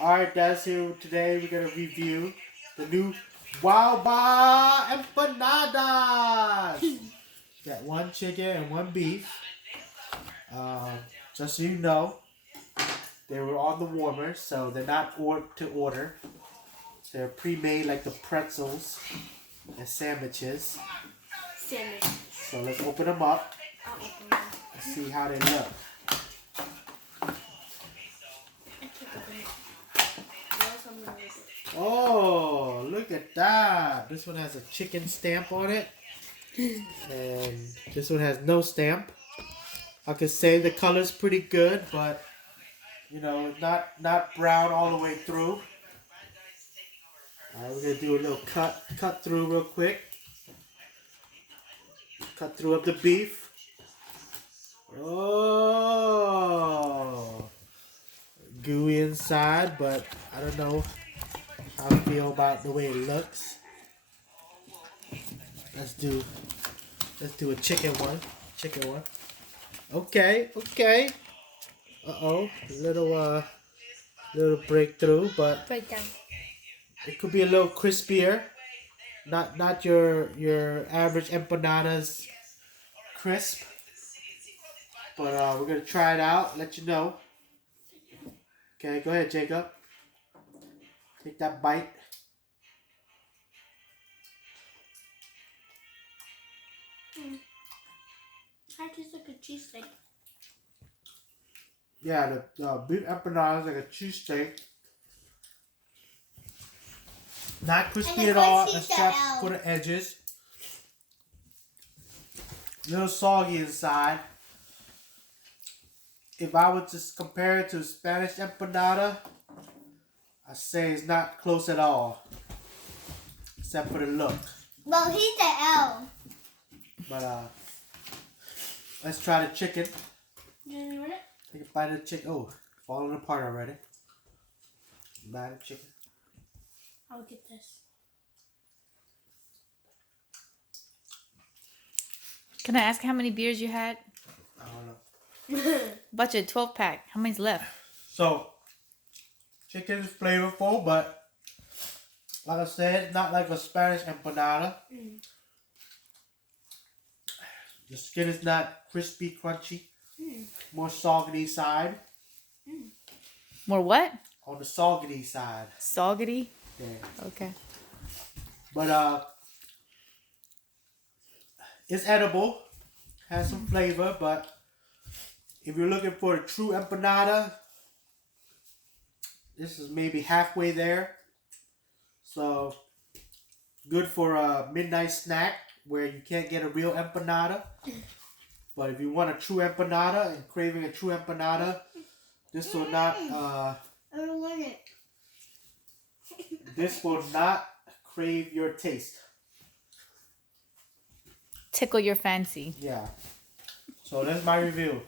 Alright, that's here. Today we're gonna review the new WaWa empanadas. Got one chicken and one beef. Just so you know, they were on the warmer, so they're not to order. They're pre-made like the pretzels and sandwiches. So let's open them up and see how they look. Oh, look at that. This one has a chicken stamp on it. And this one has no stamp. I could say the color's pretty good, but you know, not brown all the way through. Alright, we're gonna do a little cut through real quick. Cut through of the beef. Oh, gooey inside, but I don't know how I feel about the way it looks. Let's do a chicken one. Okay. Uh-oh. Little breakthrough, but Breakdown. it could be a little crispier. Not your average empanadas crisp. But we're gonna try it out, let you know. Okay, go ahead, Jacob. Take that bite. I just like a cheesesteak. Yeah, the beef empanada is like a cheesesteak. Not crispy at all, except for the edges. A little soggy inside. If I would just compare it to Spanish empanada, I'd say it's not close at all. Except for the look. Well, he's the L. But let's try the chicken. You want it? Take a bite of the chicken. Oh, falling apart already. Bite of chicken. I'll get this. Can I ask how many beers you had? I don't know. Budget 12-pack. How many's left? So, chicken is flavorful, but like I said, not like a Spanish empanada. The skin is not crispy, crunchy. More soggy side. More what? On the soggy side. Soggy? Yeah. Okay. But it's edible. Has some flavor, but if you're looking for a true empanada, this is maybe halfway there. So, good for a midnight snack where you can't get a real empanada. But if you want a true empanada and craving a true empanada, this will not I don't want it. this will not crave your taste. Tickle your fancy. Yeah. So that's my review.